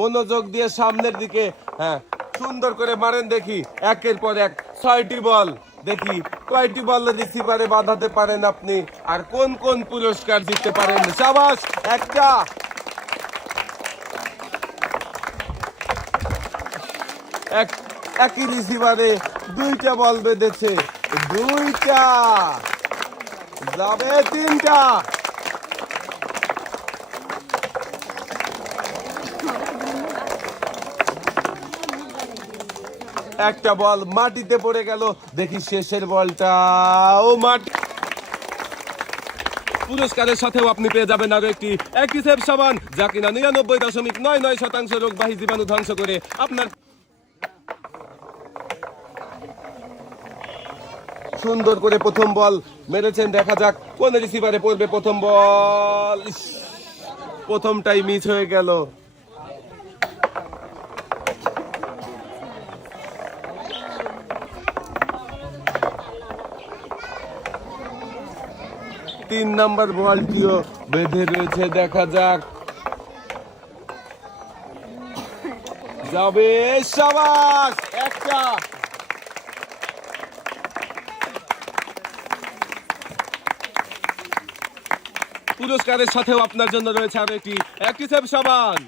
মনোযোগ দিয়ে সামনের দিকে, হ্যাঁ সুন্দর করে মারেন দেখি, একের পর এক 6টি বল। দেখি কয়টি বল রিসিভারে বাঁধাতে পারেন আপনি, আর কোন কোন পুরস্কার জিততে পারেন। শাবাশ, একটা। একই রিসিভারে 2টা বল বেঁধেছে, 2টা যাবে, 3টা। একটা বল মাটিতে পড়ে গেল, দেখি শেষের বলটা, ও মাটি। পুরস্কারের সাথেও আপনি পেয়ে যাবেন আরো একটি অ্যাক্টিসেভ সাবান, যা কিনা 99.99% রোগবাহী জীবাণু ধ্বংস করে আপনার। সুন্দর করে প্রথম বল মেরেছেন, দেখা যাক কোন রিসিভারে পড়বে প্রথম বল। প্রথমটাই মিস হয়ে গেল। তিন নাম্বার বলটিও বেঁধে রয়েছে, দেখা যাক যাবে। শাবাশ, একটা। পুরস্কারের সাথেও আপনার জন্য রয়েছে আরো একটি অ্যাক্টিসেভ সাবান।